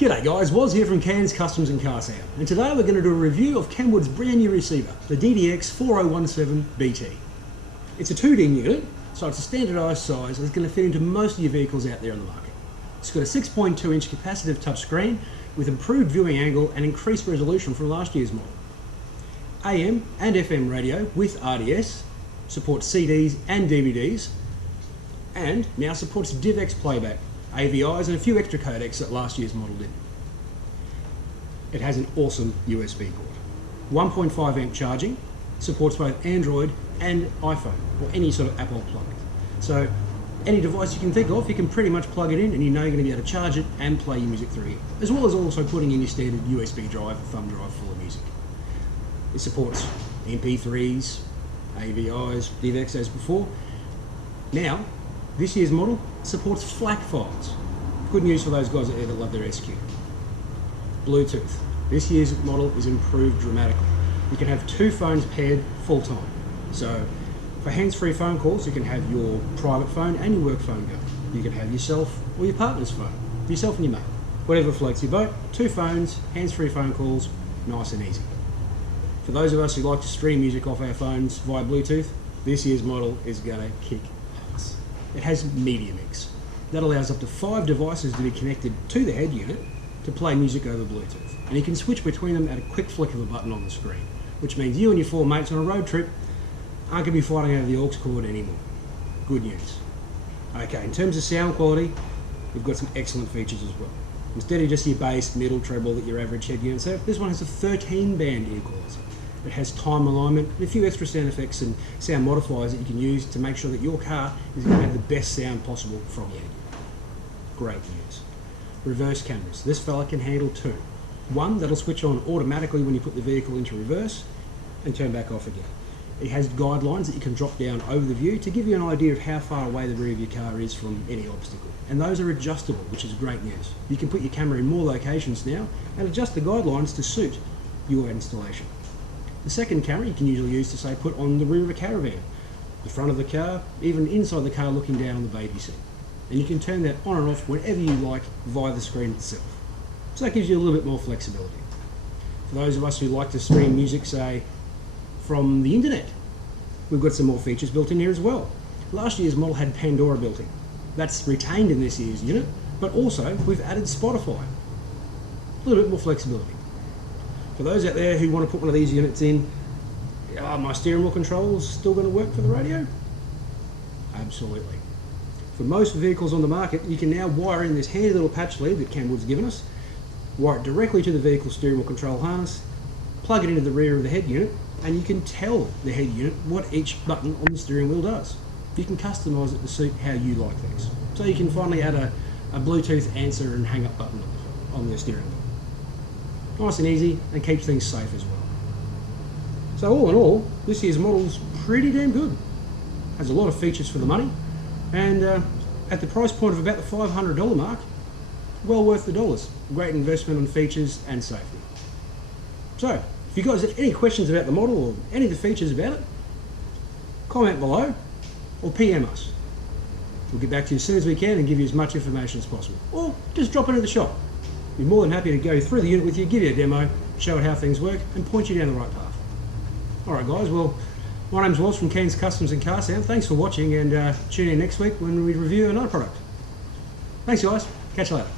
G'day guys, Woz here from Cairns Customs and Car Sound, and today we're going to do a review of Kenwood's brand new receiver, the DDX4017BT. It's a 2D unit, so it's a standardised size and it's going to fit into most of your vehicles out there on the market. It's got a 6.2 inch capacitive touchscreen with improved viewing angle and increased resolution from last year's model. AM and FM radio with RDS, supports CDs and DVDs, and now supports DivX playback, AVIs and a few extra codecs that last year's model did. It has an awesome USB port, 1.5 amp charging, supports both Android and iPhone or any sort of Apple plug. So any device you can think of, you can pretty much plug it in and you know you're going to be able to charge it and play your music through it, as well as also putting in your standard USB drive or thumb drive full of music. It supports MP3s, AVIs, DivX as before. Now, this year's model supports FLAC files. Good news for those guys that ever love their SQ. Bluetooth. This year's model is improved dramatically. You can have two phones paired full time. So for hands-free phone calls, you can have your private phone and your work phone go. You can have yourself or your partner's phone, yourself and your mate. Whatever floats your boat, two phones, hands-free phone calls, nice and easy. For those of us who like to stream music off our phones via Bluetooth, this year's model is going to kick ass. It has Media Mix. That allows up to 5 devices to be connected to the head unit to play music over Bluetooth. And you can switch between them at a quick flick of a button on the screen, which means you and your 4 mates on a road trip aren't going to be fighting over the aux cord anymore. Good news. Okay, in terms of sound quality, we've got some excellent features as well. Instead of just your bass, middle, treble that your average head units have, this one has a 13-band equalizer. It has time alignment and a few extra sound effects and sound modifiers that you can use to make sure that your car is going to have the best sound possible from your head. Great news. Reverse cameras. This fella can handle 2. One that'll switch on automatically when you put the vehicle into reverse and turn back off again. It has guidelines that you can drop down over the view to give you an idea of how far away the rear of your car is from any obstacle. And those are adjustable, which is great news. You can put your camera in more locations now and adjust the guidelines to suit your installation. The second camera you can usually use to, say, put on the rear of a caravan, the front of the car, even inside the car looking down on the baby seat. And you can turn that on and off whenever you like via the screen itself. So that gives you a little bit more flexibility. For those of us who like to stream music, say, from the internet, we've got some more features built in here as well. Last year's model had Pandora built in. That's retained in this year's unit, but also we've added Spotify. A little bit more flexibility. For those out there who want to put one of these units in, are my steering wheel controls still going to work for the radio? Absolutely. For most vehicles on the market, you can now wire in this handy little patch lead that Kenwood's given us, wire it directly to the vehicle steering wheel control harness, plug it into the rear of the head unit, and you can tell the head unit what each button on the steering wheel does. You can customise it to suit how you like things. So you can finally add a Bluetooth answer and hang up button on the steering wheel. Nice and easy, and keeps things safe as well. So all in all, this year's model's pretty damn good. Has a lot of features for the money, and at the price point of about the $500 mark, well worth the dollars. Great investment on features and safety. So, if you guys have any questions about the model or any of the features about it, comment below or PM us. We'll get back to you as soon as we can and give you as much information as possible. Or just drop into the shop. We're more than happy to go through the unit with you, give you a demo, show it how things work, and point you down the right path. Alright guys, well, my name's Woz from Cairns Customs and Car Sound. Thanks for watching, and tune in next week when we review another product. Thanks guys, catch you later.